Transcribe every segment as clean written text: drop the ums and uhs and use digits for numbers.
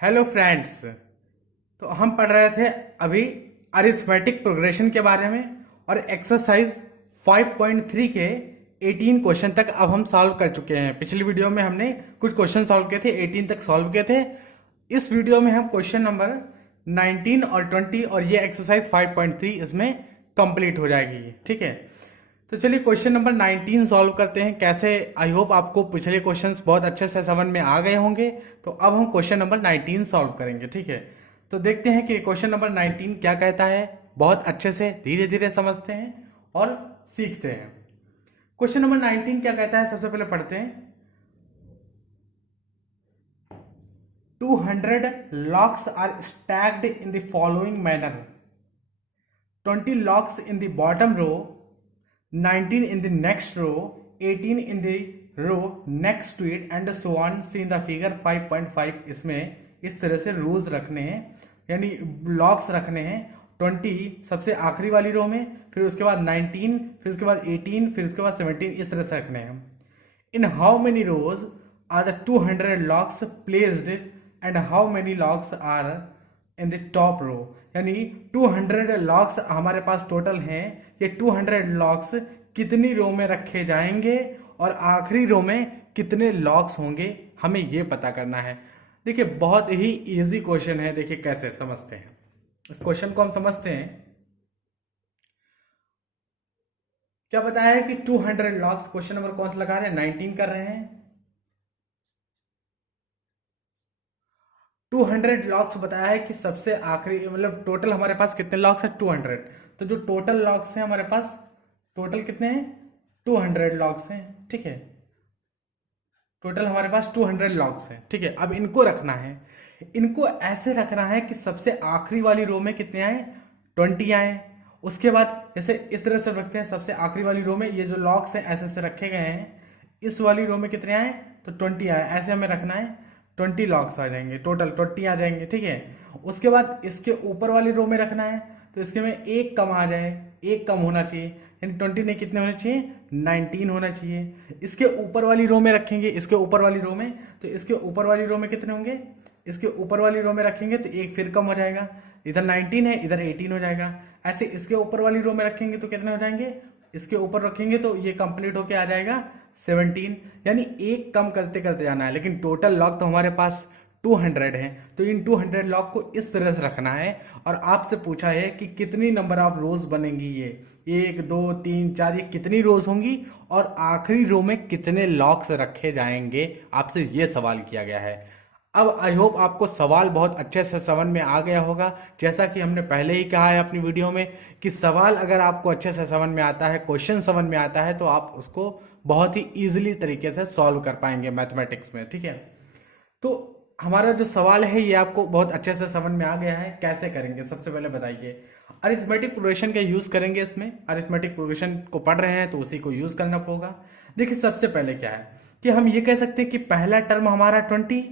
Hello friends. तो हम पढ़ रहे थे अभी अरिथमेटिक प्रोग्रेशन के बारे में और एक्सरसाइज 5.3 के 18 क्वेश्चन तक अब हम सॉल्व कर चुके हैं। पिछली वीडियो में हमने कुछ क्वेश्चन सॉल्व किए थे, 18 तक सॉल्व किए थे। इस वीडियो में हम क्वेश्चन नंबर 19 और 20 और ये एक्सरसाइज 5.3 इसमें कंप्लीट हो जाएगी। ठीक है, तो चलिए क्वेश्चन नंबर 19 सॉल्व करते हैं। कैसे, आई होप आपको पिछले क्वेश्चंस बहुत अच्छे से समझ में आ गए होंगे। तो अब हम क्वेश्चन नंबर 19 सॉल्व करेंगे। ठीक है, तो देखते हैं कि क्वेश्चन नंबर 19 क्या कहता है। बहुत अच्छे से धीरे धीरे समझते हैं और सीखते हैं। क्वेश्चन नंबर 19 क्या कहता है, सबसे पहले पढ़ते हैं। 200 locks are stacked in the following manner: 20 locks in the bottom row, 19 in the next row, 18 in the row next to it and so on. See in the figure 5.5। इसमें इस तरह से रोज रखने हैं, यानी लॉक्स रखने हैं। 20 सबसे आखिरी वाली रो में, फिर उसके बाद 19, फिर उसके बाद 18, फिर उसके बाद 17, इस तरह से रखने हैं। In how many rows are the 200 locks placed and how many locks are in the top row? यानी 200 लॉक्स हमारे पास टोटल हैं। ये 200 लॉक्स कितनी रो में रखे जाएंगे और आखिरी रो में कितने लॉक्स होंगे, हमें ये पता करना है। देखिए बहुत ही इजी क्वेश्चन है। देखिए कैसे समझते हैं इस क्वेश्चन को। हम समझते हैं, क्या बताया है कि 200 लॉक्स, क्वेश्चन नंबर कौन सा लगा रहे हैं, 19 कर रहे हैं। 200 लॉक्स बताया है कि सबसे आखिरी, मतलब टोटल हमारे पास कितने लॉक्स है, 200। तो जो टोटल लॉक्स हैं हमारे पास, टोटल कितने हैं, 200 लॉक्स हैं। ठीक है, टोटल हमारे पास 200 लॉक्स हैं। ठीक है, अब इनको रखना है, इनको ऐसे रखना है कि सबसे आखिरी वाली रो में कितने आए, 20 आए। उसके बाद जैसे इस तरह से रखते हैं, सबसे आखिरी वाली रो में ये जो लॉक्स हैं ऐसे ऐसे रखे गए हैं। इस वाली रो में कितने आए, तो 20 आए। ऐसे हमें रखना है, 20 लॉक्स आ जाएंगे, टोटल 20 आ जाएंगे। ठीक है, उसके बाद इसके ऊपर वाली रो में रखना है, तो इसके में एक कम आ जाए, एक कम होना चाहिए, यानी 20 ने कितने होने चाहिए, 19 होना चाहिए। इसके ऊपर वाली रो में रखेंगे, इसके ऊपर वाली रो में, तो इसके ऊपर वाली रो में कितने होंगे, इसके ऊपर वाली रो में रखेंगे तो एक फिर कम हो जाएगा, इधर 19 है इधर 18 हो जाएगा। ऐसे इसके ऊपर वाली रो में रखेंगे तो कितने हो जाएंगे, इसके ऊपर रखेंगे तो ये कंप्लीट होके आ जाएगा 17। यानी एक कम करते करते जाना है, लेकिन टोटल लॉक तो हमारे पास 200 है। तो इन 200 लॉक को इस तरह से रखना है। और आपसे पूछा है कि कितनी नंबर ऑफ रोज बनेंगी, ये 1 2 3 4, ये कितनी रोज होंगी और आखिरी रो में कितने लॉक्स रखे जाएंगे, आपसे ये सवाल किया गया है। अब आई होप आपको सवाल बहुत अच्छे से समझ में आ गया होगा। जैसा कि हमने पहले ही कहा है अपनी वीडियो में कि सवाल अगर आपको अच्छे से समझ में आता है, क्वेश्चन समझ में आता है, तो आप उसको बहुत ही इजीली तरीके से सॉल्व कर पाएंगे मैथमेटिक्स में। ठीक है, तो हमारा जो सवाल है ये आपको बहुत अच्छे से समझ में आ गया है। कैसे करेंगे, सबसे पहले बताइए। अरिथमेटिक प्रोग्रेशन का यूज करेंगे इसमें। अरिथमेटिक प्रोग्रेशन को पढ़ रहे हैं तो उसी को यूज करना होगा। देखिए सबसे पहले क्या है कि हम ये कह सकते हैं कि पहला टर्म हमारा 20,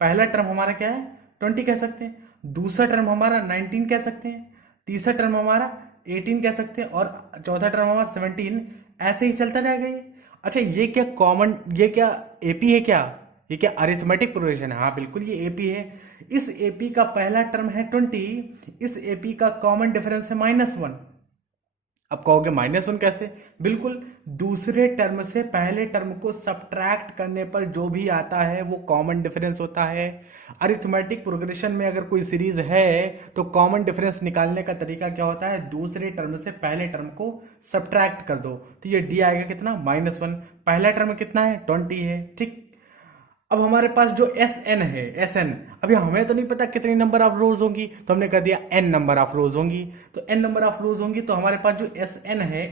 पहला टर्म हमारा क्या है, 20 कह सकते हैं। दूसरा टर्म हमारा 19 कह सकते हैं। तीसरा टर्म हमारा 18 कह सकते हैं और चौथा टर्म हमारा 17। ऐसे ही चलता जाएगा ये। अच्छा, ये क्या कॉमन, ये क्या एपी है क्या, ये क्या अरिथमेटिक प्रोग्रेशन है? हाँ बिल्कुल, ये एपी है। इस एपी का पहला टर्म है 20, इस एपी का कॉमन डिफरेंस है -1। अब कहोगे -1 कैसे? बिल्कुल, दूसरे टर्म से पहले टर्म को सब्ट्रैक्ट करने पर जो भी आता है वो कॉमन डिफरेंस होता है। अरिथमेटिक प्रोग्रेशन में अगर कोई सीरीज है तो कॉमन डिफरेंस निकालने का तरीका क्या होता है, दूसरे टर्म से पहले टर्म को सब्ट्रैक्ट कर दो, तो ये डी आएगा कितना, -1। पहला टर्म कितना है, 20 है। ठीक, अब हमारे पास जो एस एन है, एस एन, अभी हमें तो नहीं पता कितनी नंबर ऑफ रोज होंगी, तो हमने कह दिया एन नंबर ऑफ रोज होंगी। तो एन नंबर ऑफ रोज होंगी, तो हमारे पास जो एस एन है,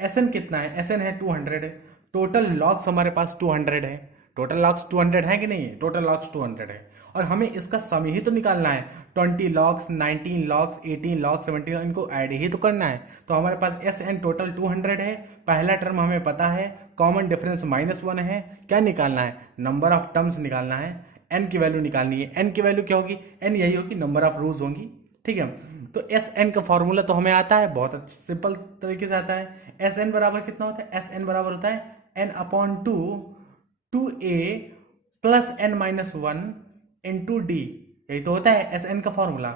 एस एन कितना है, एस एन है 200। टोटल लॉक्स हमारे पास 200 है। टोटल लॉक्स 200 है कि नहीं है, टोटल लॉक्स 200 है। और हमें इसका सम ही तो निकालना है। 20 लॉक्स, 19 लॉक्स, 18 लॉक्स, 17, इनको ऐड ही तो करना है। तो हमारे पास एस एन टोटल 200 है। पहला टर्म हमें पता है, कॉमन डिफरेंस -1 है। क्या निकालना है, नंबर ऑफ टर्म्स निकालना है, एन की वैल्यू निकालनी है। एन की वैल्यू क्या होगी, एन यही होगी, नंबर ऑफ रोज होंगी। ठीक है, तो एस एन का फॉर्मूला तो हमें आता है, बहुत सिंपल तरीके से आता है। एस एन बराबर कितना होता है, एस एन बराबर होता है n/2 2a + n - 1 into D, यही तो होता है एस एन का formula.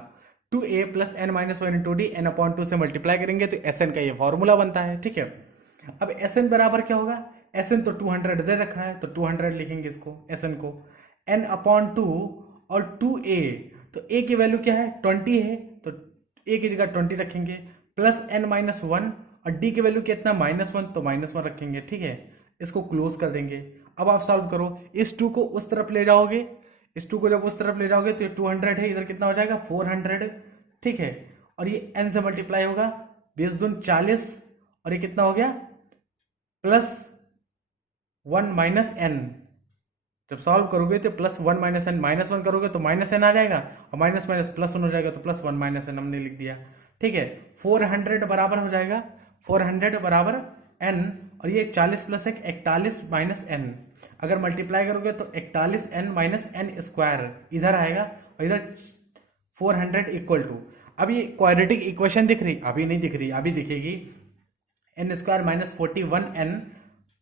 2a plus N minus one into D, N upon two से मल्टीप्लाई करेंगे तो एस एन का ये फॉर्मूला बनता है, ठीक है। अब एस एन बराबर क्या होगा, एस एन तो 200 दे रखा है तो 200 लिखेंगे इसको, एस एन को, एन अपॉन टू और 2a, तो a की वैल्यू क्या है 20 है तो a की जगह 20 रखेंगे, प्लस एन माइनस वन और d की वैल्यू कितना -1 तो -1 रखेंगे, ठीक है। इसको क्लोज कर देंगे। अब आप सॉल्व करो, इस 2 को उस तरफ ले जाओगे, इस 2 को जब उस तरफ ले जाओगे तो ये 200 है, इधर कितना हो जाएगा 400, ठीक है। और ये n से मल्टीप्लाई होगा, 20 दून 40, और ये कितना हो गया प्लस 1 माइनस एन। जब सॉल्व करोगे तो प्लस 1 माइनस एन, -1 करोगे तो माइनस एन आ जाएगा, और माइनस माइनस प्लस 1 हो जाएगा तो प्लस 1 माइनस एन हमने लिख दिया, ठीक है। 400 बराबर हो जाएगा, 400 बराबर एन, और ये 40 प्लस 1 41 माइनस एन। अगर मल्टीप्लाई करोगे तो 41 एन माइनस एन स्क्वायर इधर आएगा, और इधर 400 इक्वल टू, अब ये क्वाड्रेटिक इक्वेशन दिख रही, अभी नहीं दिख रही, अभी दिखेगी, N square minus 41 N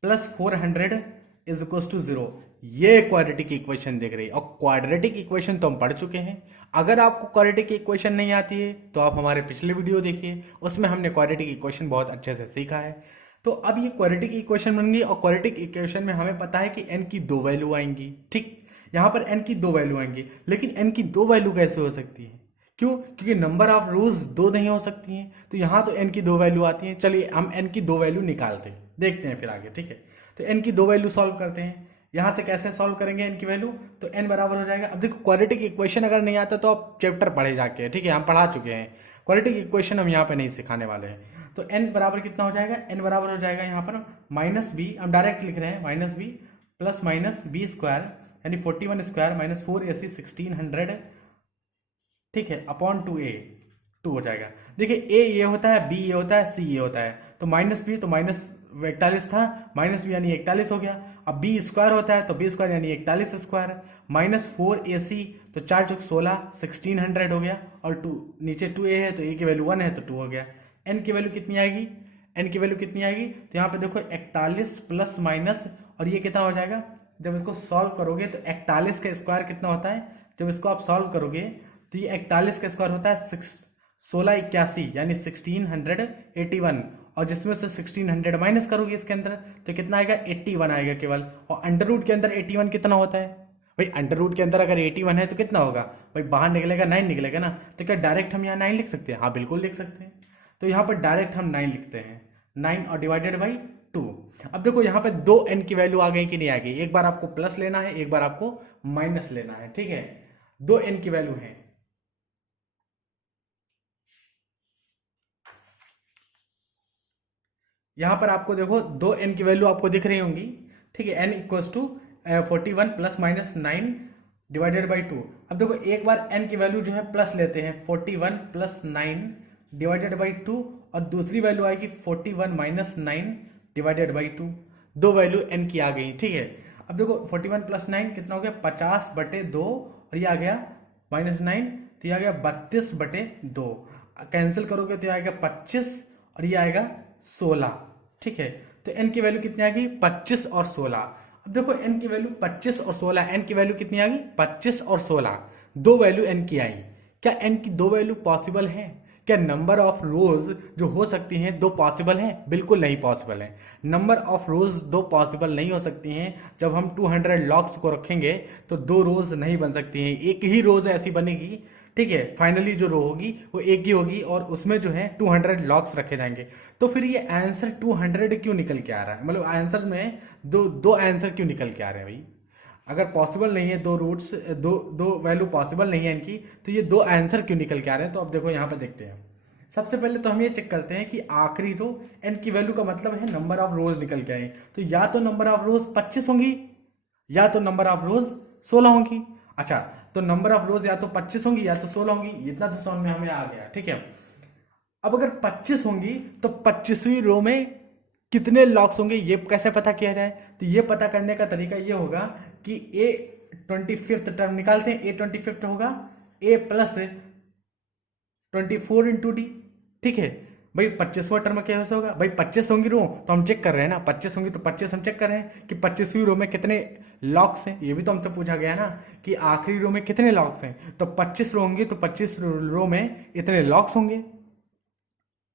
plus 400 is equal to 0। ये क्वाड्रेटिक इक्वेशन दिख रही है, और क्वाड्रेटिक इक्वेशन तो हम पढ़ चुके हैं। अगर आपको क्वाड्रेटिक इक्वेशन नहीं आती है तो आप हमारे पिछले वीडियो देखिए, उसमें हमने क्वाड्रेटिक इक्वेशन बहुत अच्छे से सीखा है। तो अब ये क्वाड्रेटिक इक्वेशन बन गई, और क्वाड्रेटिक इक्वेशन में हमें पता है कि n की 2 वैल्यू आएंगी, ठीक। यहाँ पर n की 2 वैल्यू आएंगी, लेकिन n की 2 वैल्यू कैसे हो सकती है, क्यों, क्योंकि नंबर ऑफ रोज 2 नहीं हो सकती हैं, तो यहाँ तो n की 2 वैल्यू आती हैं। चलिए हम n की 2 वैल्यू निकालते हैं, देखते हैं फिर आगे, ठीक है। तो n की 2 वैल्यू सॉल्व करते हैं। यहाँ से कैसे सॉल्व करेंगे n की वैल्यू, तो n बराबर हो जाएगा, अब देखो क्वाड्रेटिक इक्वेशन अगर नहीं आता तो आप चैप्टर पढ़े जाके, ठीक है, हम पढ़ा चुके हैं। क्वाड्रेटिक इक्वेशन हम यहाँ पे नहीं सिखाने वाले हैं। तो n बराबर कितना हो जाएगा, n बराबर हो जाएगा यहाँ पर -b, हम डायरेक्ट लिख रहे हैं -b plus minus B square, यानी 41 स्क्वायर माइनस 4ac 1600, ठीक है, अपॉन 2a, 2 हो जाएगा। देखिए a ये होता है, b ये होता है, c ये होता है, तो -b तो माइनस 41 था, -b यानी 41 हो गया। अब b स्क्वायर होता है तो b स्क्वायर यानी 41 स्क्वायर, माइनस 4ac तो 4 चौक 16 1600 हो गया, और 2 नीचे 2a है तो a की वैल्यू 1 है तो 2 हो गया। n की वैल्यू कितनी आएगी, n की वैल्यू कितनी आएगी, तो यहाँ पे देखो 41 प्लस माइनस, और ये कितना हो जाएगा, जब इसको सॉल्व करोगे तो 41 का स्क्वायर कितना होता है, जब इसको आप सॉल्व करोगे तो ये 41 का स्क्वायर होता है 1681 यानी 1681, और जिसमें से 1600 माइनस करोगे इसके अंदर तो कितना आएगा 81 आएगा केवल। और अंडर रूट के अंदर 81 कितना होता है भाई, अंडर रूट के अंदर अगर 81 है तो कितना होगा भाई, बाहर निकलेगा 9 निकलेगा ना, तो क्या डायरेक्ट हम यहाँ 9 लिख सकते हैं, हाँ बिल्कुल लिख सकते हैं। तो यहाँ पर डायरेक्ट हम 9 लिखते हैं, 9 और डिवाइडेड बाई 2। अब देखो यहाँ पे 2n की वैल्यू आ गई कि नहीं आ गई, एक बार आपको प्लस लेना है, एक बार आपको माइनस लेना है, ठीक है। 2n की वैल्यू है, यहां पर आपको देखो 2n की वैल्यू आपको दिख रही होंगी, ठीक है, n equals to 41 plus minus 9 divided by 2। अब देखो एक बार n की वैल्यू जो है प्लस लेते हैं, 41 प्लस 9 डिवाइडेड बाई 2, और दूसरी वैल्यू आएगी 41 माइनस 9 डिवाइडेड बाई 2, दो वैल्यू n की आ गई, ठीक है। अब देखो 41 प्लस 9 कितना हो गया 50/2, और ये आ गया -9 तो ये आ गया 32/2, कैंसिल करोगे तो ये आएगा 25 और ये आएगा 16, ठीक है। तो n की वैल्यू कितनी आ गई 25 और 16। अब देखो n की वैल्यू 25 और 16, n की वैल्यू कितनी आ गई 25 और 16, दो वैल्यू n की आई। क्या n की दो वैल्यू पॉसिबल है, क्या नंबर ऑफ रोज जो हो सकती हैं दो पॉसिबल हैं, बिल्कुल नहीं पॉसिबल है। नंबर ऑफ रोज दो पॉसिबल नहीं हो सकती हैं, जब हम 200 लॉग्स को रखेंगे तो दो रोज नहीं बन सकती हैं, एक ही रोज ऐसी बनेगी, ठीक है। फाइनली जो रो होगी वो एक ही होगी, और उसमें जो है 200 लॉग्स रखे जाएंगे। तो फिर ये आंसर 200 क्यों निकल के आ रहा है, मतलब आंसर में दो आंसर क्यों निकल के आ रहे हैं भाई, अगर पॉसिबल नहीं है दो रूट्स, दो वैल्यू पॉसिबल नहीं है इनकी, तो ये दो आंसर क्यों निकल के आ रहे हैं। तो अब देखो यहाँ पे देखते हैं, सबसे पहले तो हम ये चेक करते हैं कि आखिरी रो एन की वैल्यू का मतलब है नंबर ऑफ रोज निकल के आए, तो या तो नंबर ऑफ रोज 25 होंगी या तो नंबर ऑफ रोज 16 होंगी। अच्छा, तो नंबर ऑफ रोज या तो 25 होंगी या तो 16 होंगी, इतना तो समझ में हमें आ गया, ठीक है। अब अगर 25 होंगी तो 25वीं रो में कितने लॉक्स होंगे ये कैसे पता किया जाए, तो ये पता करने का तरीका ये होगा कि ए 25th टर्म निकालते हैं, ए 25th होगा ए प्लस 24 इंटू डी, ठीक है। भाई 25वां टर्म कैसे होगा भाई, 25 होंगी रो तो हम चेक कर रहे हैं ना, 25 होंगी तो 25 हम चेक कर रहे हैं कि 25वीं रो में कितने लॉक्स हैं, ये भी तो हमसे पूछा गया ना कि आखिरी रो में कितने लॉक्स हैं, तो 25 रो होंगी तो 25 रो में इतने लॉक्स होंगे।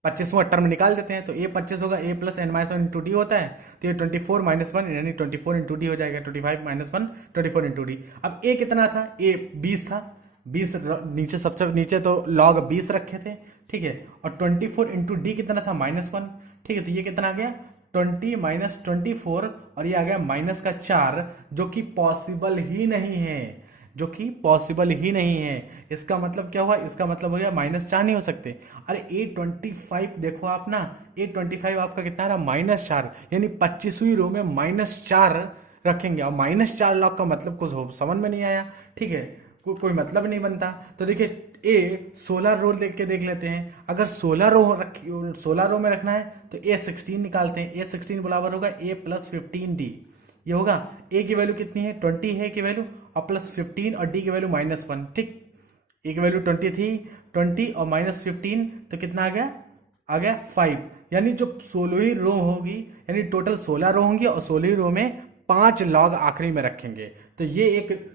25वां टर्म निकाल देते हैं तो ए 25 होगा, a plus N minus one into d होता है, तो ये 24 माइनस वन यानी 24 इंटू डी हो जाएगा, 25 माइनस वन 24 इंटू डी। अब ए कितना था, ए 20 था, 20 नीचे सबसे नीचे तो लॉग 20 रखे थे, ठीक है, और 24 इंटू डी कितना था माइनस वन, ठीक है, तो ये कितना आ गया 20 माइनस 24 और ये आ गया माइनस का 4, जो कि पॉसिबल ही नहीं है, जो कि पॉसिबल ही नहीं है। इसका मतलब क्या हुआ, इसका मतलब हो गया -4 नहीं हो सकते। अरे A25 देखो आप ना, A25 आपका कितना रहा -4, यानी 25वीं रो में -4 रखेंगे, और -4 लॉग का मतलब कुछ समझ में नहीं आया, ठीक है, कोई मतलब नहीं बनता। तो देखिए ए 16 रो लेके देख लेते हैं, अगर 16 रो में रखना है तो A16 निकालते हैं, A16 बराबर होगा A प्लस 15D, ये होगा ए की वैल्यू कितनी है 20 है की वैल्यू, और प्लस 15 और डी की वैल्यू -1, ठीक, ए की वैल्यू 20 थी, 20 और -15 तो कितना आ गया 5, यानी जो 16वीं रो होगी, यानी टोटल 16 रो होंगी और 16वीं रो में 5 लॉग आखिरी में रखेंगे, तो ये एक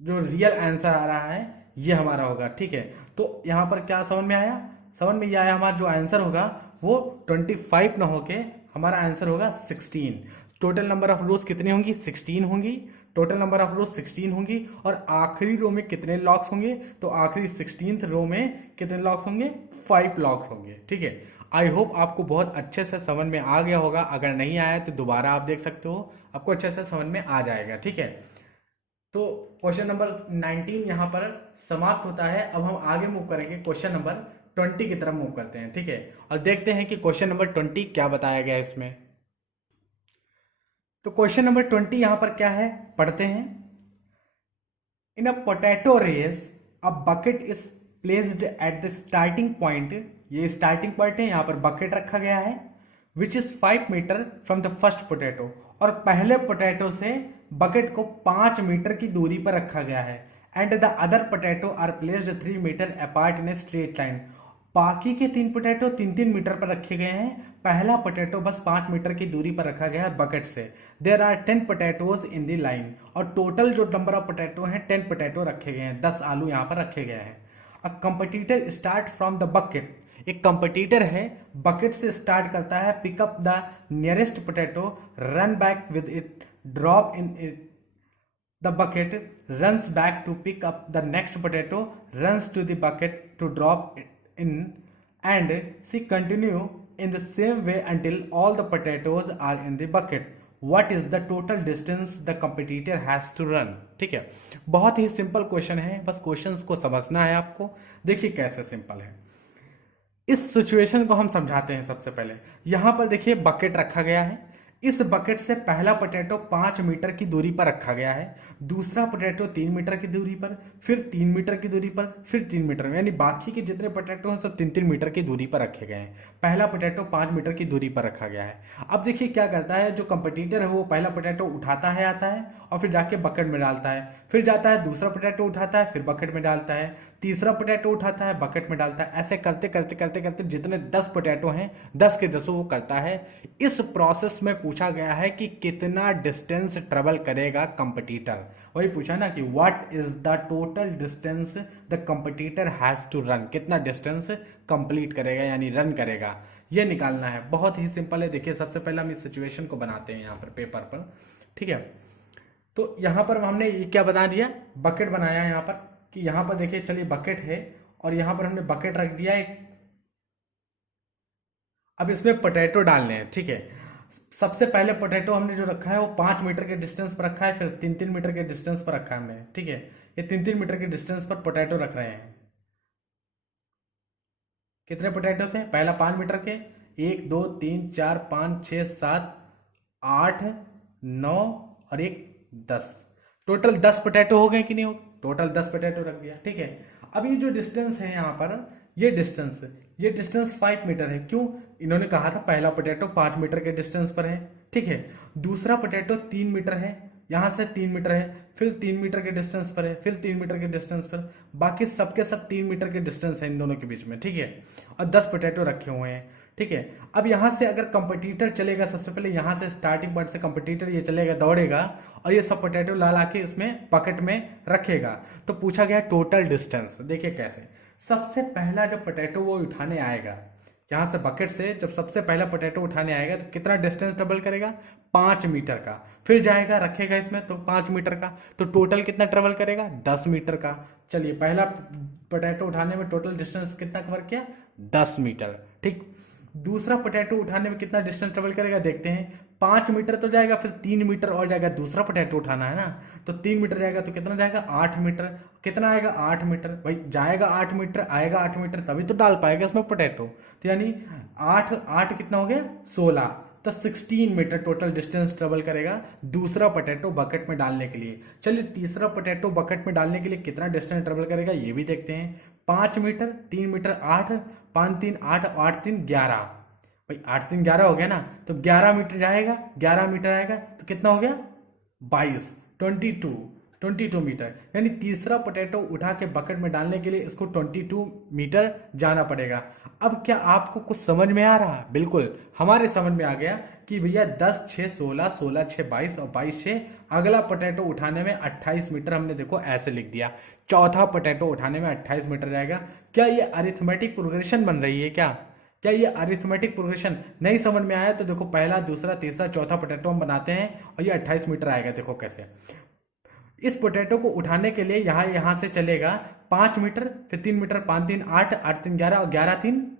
जो रियल आंसर आ रहा है ये हमारा होगा, ठीक है। तो यहाँ पर क्या समझ में आया, समझ में ये आया, हमारा जो आंसर होगा वो 25 ना होके हमारा आंसर होगा 16। टोटल नंबर ऑफ रोज कितनी होंगी 16 होंगी, टोटल नंबर ऑफ रोज 16 होंगी, और आखिरी रो में कितने लॉक्स होंगे, तो आखिरी 16th रो में कितने लॉक्स होंगे 5 लॉक्स होंगे, ठीक है। आई होप आपको बहुत अच्छे से समझ में आ गया होगा, अगर नहीं आया तो दोबारा आप देख सकते हो, आपको अच्छे से समझ में आ जाएगा, ठीक है। तो क्वेश्चन नंबर 19 यहां पर समाप्त होता है। अब हम आगे मूव करेंगे, क्वेश्चन नंबर 20 की तरफ मूव करते हैं, ठीक है, और देखते हैं कि क्वेश्चन नंबर 20 क्या बताया गया है इसमें। तो क्वेश्चन नंबर 20 यहां पर क्या है पढ़ते हैं। In a potato race a bucket is placed at the starting point, ये स्टार्टिंग पॉइंट है, यहां पर बकेट रखा गया है, which is 5 metre from the first potato, और पहले पोटैटो से बकेट को 5 मीटर की दूरी पर रखा गया है, and the other potato are placed 3 metre apart in a straight line, बाकी के 3 पोटैटो 3-3 मीटर पर रखे गए हैं, पहला पोटैटो बस 5 मीटर की दूरी पर रखा गया है बकेट से। There are 10 potatoes in the line, और टोटल जो नंबर ऑफ पोटैटो हैं 10 पोटैटो रखे गए हैं, 10 आलू यहाँ पर रखे गए हैं। A competitor start from the bucket, एक कंपटीटर है बकेट से स्टार्ट करता है, pick up the nearest potato, run back with it, drop in it the bucket, runs back to pick up the next potato, runs to the bucket to drop it in, and she continue in the same way until all the potatoes are in the bucket. What is the total distance the competitor has to run? ठीक है, बहुत ही simple question है, बस questions को समझना है आपको। देखिए कैसे सिंपल है, इस सिचुएशन को हम समझाते हैं। सबसे पहले यहां पर देखिए बकेट रखा गया है, इस बकेट से पहला पोटैटो 5 मीटर की दूरी पर रखा गया है, दूसरा पोटैटो 3 मीटर की दूरी पर, फिर 3 मीटर की दूरी पर, फिर 3 मीटर, यानी बाकी के जितने पोटैटो हैं सब 3-3 मीटर की दूरी पर रखे गए हैं, पहला पोटैटो 5 मीटर की दूरी पर रखा गया है। अब देखिए क्या करता है, जो कंपटीटर है वो पहला पोटैटो उठाता है, आता है और फिर जाके बकेट में डालता है, फिर जाता है दूसरा पोटैटो उठाता है, फिर बकेट में डालता है, तीसरा पोटैटो उठाता है, बकेट में डालता है, ऐसे करते करते करते करते जितने 10 पोटैटो हैं 10 के 10 वो करता है। इस प्रोसेस में पूछा गया है कि कितना डिस्टेंस ट्रेवल करेगा कंपटीटर, वही पूछा ना कि what is the total distance the competitor has to run, कितना डिस्टेंस कंप्लीट करेगा यानी रन करेगा, ये निकालना है। बहुत ही सिंपल है। देखिए सबसे पहले हम इस सिचुएशन को बनाते हैं यहाँ पर पेपर पर, ठीक है। तो यहाँ पर हमने ये क्या बना दिया, बकेट बनाया यहाँ पर, कि यहाँ पर देखिए चलिए बकेट है और यहाँ पर हमने बकेट रख दिया एक, अब इसमें पोटैटो डालने हैं, ठीक है। सबसे पहले पोटैटो हमने जो रखा है वो 5 मीटर के डिस्टेंस पर रखा है, फिर 3-3 मीटर के डिस्टेंस पर रखा है हमने, ठीक है। ये 3-3 मीटर के डिस्टेंस पर पोटैटो रख रहे हैं। कितने पोटैटो थे, पहला 5 मीटर के, 1 2 3 4 5 6 7 8 9 और 1 10, टोटल 10 पोटैटो हो गए कि नहीं हो, टोटल 10 पोटैटो रख दिया, ठीक है। अब ये जो डिस्टेंस है यहाँ पर, ये डिस्टेंस 5 मीटर है, क्यों, इन्होंने कहा था पहला पोटैटो 5 मीटर के डिस्टेंस पर है, ठीक है। दूसरा पोटैटो 3 मीटर है, यहाँ से 3 मीटर है, फिर 3 मीटर के डिस्टेंस पर है, फिर 3 मीटर के डिस्टेंस पर, बाकी सबके सब 3 मीटर के डिस्टेंस है इन दोनों के बीच में, ठीक है। और 10 पोटैटो रखे हुए हैं, ठीक है। अब यहाँ से अगर कंपटीटर चलेगा, सबसे पहले यहाँ से स्टार्टिंग पॉइंट से कंपटीटर ये चलेगा, दौड़ेगा और ये सब पोटैटो ला ला के इसमें बकेट में रखेगा। तो पूछा गया टोटल डिस्टेंस, देखिए कैसे। सबसे पहला जब पोटैटो वो उठाने आएगा यहाँ से बकेट से, जब सबसे पहला पोटैटो उठाने आएगा तो कितना डिस्टेंस ट्रेवल करेगा, 5 मीटर का। फिर जाएगा रखेगा इसमें तो 5 मीटर का, तो टोटल कितना ट्रेवल करेगा, 10 मीटर का। चलिए पहला पोटैटो उठाने में टोटल डिस्टेंस कितना कवर किया, 10 मीटर, ठीक। दूसरा पोटैटो उठाने में कितना डिस्टेंस ट्रेवल करेगा देखते हैं, 5 मीटर तो जाएगा, फिर 3 मीटर और जाएगा, दूसरा पोटैटो उठाना है ना, तो 3 मीटर जाएगा तो कितना जाएगा, 8 मीटर। कितना आएगा, 8 मीटर। भाई जाएगा 8 मीटर, आएगा 8 मीटर, तभी तो डाल पाएगा इसमें पोटैटो। तो यानी 8 8 कितना हो गया, 16, तो 16 मीटर टोटल डिस्टेंस ट्रेवल करेगा दूसरा पोटैटो बकेट में डालने के लिए। चलिए तीसरा पोटैटो बकेट में डालने के लिए कितना डिस्टेंस ट्रेवल करेगा ये भी देखते हैं। 5 मीटर, 3 मीटर, 8, 5 3 8, 8 3 11। भाई 8 3 11 हो गया ना, तो 11 मीटर जाएगा, 11 मीटर आएगा तो कितना हो गया, 22, 22 मीटर। यानी तीसरा पोटैटो उठा के बकेट में डालने के लिए इसको 22 मीटर जाना पड़ेगा। अब क्या आपको कुछ समझ में आ रहा, बिल्कुल हमारे समझ में आ गया कि भैया 10 6 16, 16 6 22 और 22 6 अगला पोटैटो उठाने में 28 मीटर, हमने देखो ऐसे लिख दिया। चौथा पोटैटो उठाने में 28 मीटर जाएगा। क्या ये अरिथमेटिक प्रोग्रेशन बन रही है, क्या ये अरिथमेटिक प्रोग्रेशन नहीं समझ में आया तो देखो पहला, दूसरा, तीसरा, चौथा पोटैटो हम बनाते हैं और ये 28 मीटर आएगा। देखो कैसे, इस पोटैटो को उठाने के लिए यहाँ से चलेगा 5 मीटर, फिर 3 मीटर, 5 3 8, 8 3 11 और 11 3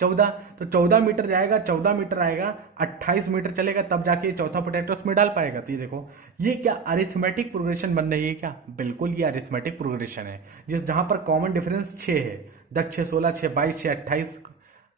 14, तो 14 मीटर जाएगा, 14 मीटर आएगा, 28 मीटर चलेगा, तब जाके चौथा पोटैटो उसमें डाल पाएगा। तो ये देखो, ये क्या अरिथमेटिक प्रोग्रेशन बन रही है क्या, बिल्कुल ये अरिथमेटिक प्रोग्रेशन है, जहां पर कॉमन डिफरेंस 6 है, 10 6 16 6 22 6 28,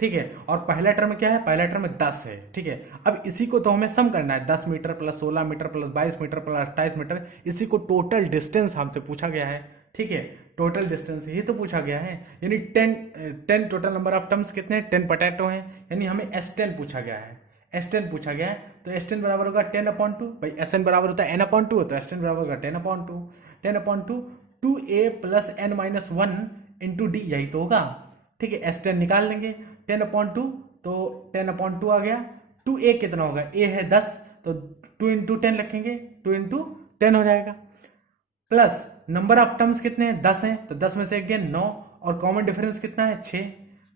ठीक है। और पहला टर्म क्या है, पहला टर्म 10 है, ठीक है। अब इसी को तो हमें सम करना है, 10 metre plus 16 metre plus 22 metre plus 28 metre, इसी को टोटल डिस्टेंस हमसे पूछा गया है, ठीक है। टोटल डिस्टेंस ही तो पूछा गया है, यानी 10 टोटल नंबर ऑफ टर्म्स कितने हैं, 10 पोटैटो हैं, यानी हमें S10 पूछा गया है, S10 पूछा गया है। तो S10 बराबर होगा 10/2, भाई SN बराबर होता है N/2, तो S10 बराबर होगा 10/2, 10/2 2a plus n-1 into D, यही तो होगा, ठीक है। S10 निकाल लेंगे, 10/2 तो 10/2 आ गया। 2a कितना होगा, a है 10, तो 2 इंटू 10 रखेंगे, 2 इंटू 10 हो जाएगा, प्लस नंबर ऑफ टर्म्स कितने हैं, 10 हैं, तो 10 में से 1 गया 9, और कॉमन डिफरेंस कितना है, 6,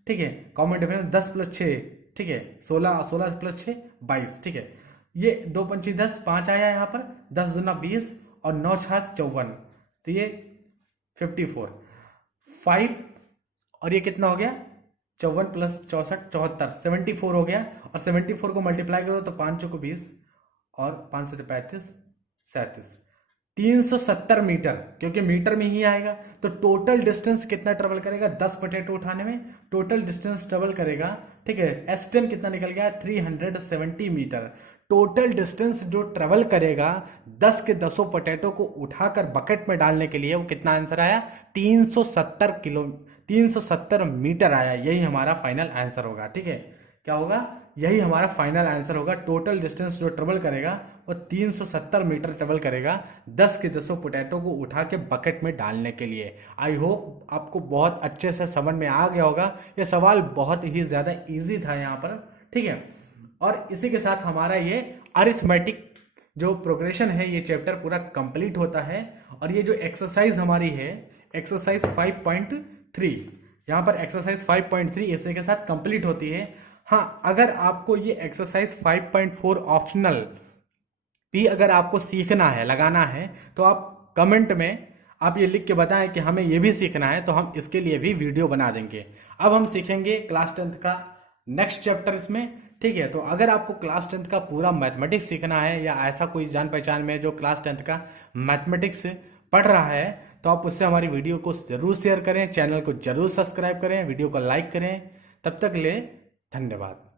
ठीक है। कॉमन डिफरेंस 10 प्लस 6, ठीक है, 16, 16 प्लस 6 22, ठीक है। ये 2 पंची 10, 5 आया यहाँ पर, 10 दूना 20 और 9 छाक 54, तो ये 54, 5, और ये कितना हो गया, 54 प्लस 64 74, 74 हो गया। और 74 को मल्टीप्लाई करो तो 5 को 20 और 5 से 35 37, 370 मीटर, क्योंकि मीटर में ही आएगा। तो टोटल डिस्टेंस कितना ट्रेवल करेगा, 10 पोटैटो उठाने में टोटल डिस्टेंस ट्रेवल करेगा, ठीक है। S10 कितना निकल गया, 370 मीटर। टोटल डिस्टेंस जो ट्रेवल करेगा 10 के 10 पोटैटो को उठाकर बकेट में डालने के लिए, वो कितना आंसर आया, 370 मीटर आया। यही हमारा फाइनल आंसर होगा, ठीक है। क्या होगा, यही हमारा फाइनल आंसर होगा। टोटल डिस्टेंस जो ट्रेवल करेगा वो 370 मीटर ट्रेवल करेगा 10 के 10 पोटैटो को उठा के बकेट में डालने के लिए। आई होप आपको बहुत अच्छे से समझ में आ गया होगा। ये सवाल बहुत ही ज़्यादा इजी था यहाँ पर, ठीक है। और इसी के साथ हमारा ये अरिथमेटिक जो प्रोग्रेशन है ये चैप्टर पूरा कंप्लीट होता है। और ये जो एक्सरसाइज हमारी है, एक्सरसाइज 5.3, यहाँ पर एक्सरसाइज 5.3 इसी के साथ कंप्लीट होती है। हाँ, अगर आपको ये एक्सरसाइज 5.4 ऑप्शनल भी अगर आपको सीखना है, लगाना है, तो आप कमेंट में आप ये लिख के बताएं कि हमें ये भी सीखना है, तो हम इसके लिए भी वीडियो बना देंगे। अब हम सीखेंगे क्लास 10th का नेक्स्ट चैप्टर इसमें, ठीक है। तो अगर आपको क्लास 10th का पूरा मैथमेटिक्स सीखना है, या ऐसा कोई जान पहचान में जो क्लास 10th का मैथमेटिक्स पढ़ रहा है, तो आप उससे हमारी वीडियो को जरूर शेयर करें, चैनल को जरूर सब्सक्राइब करें, वीडियो को लाइक करें। तब तक ले धन्यवाद।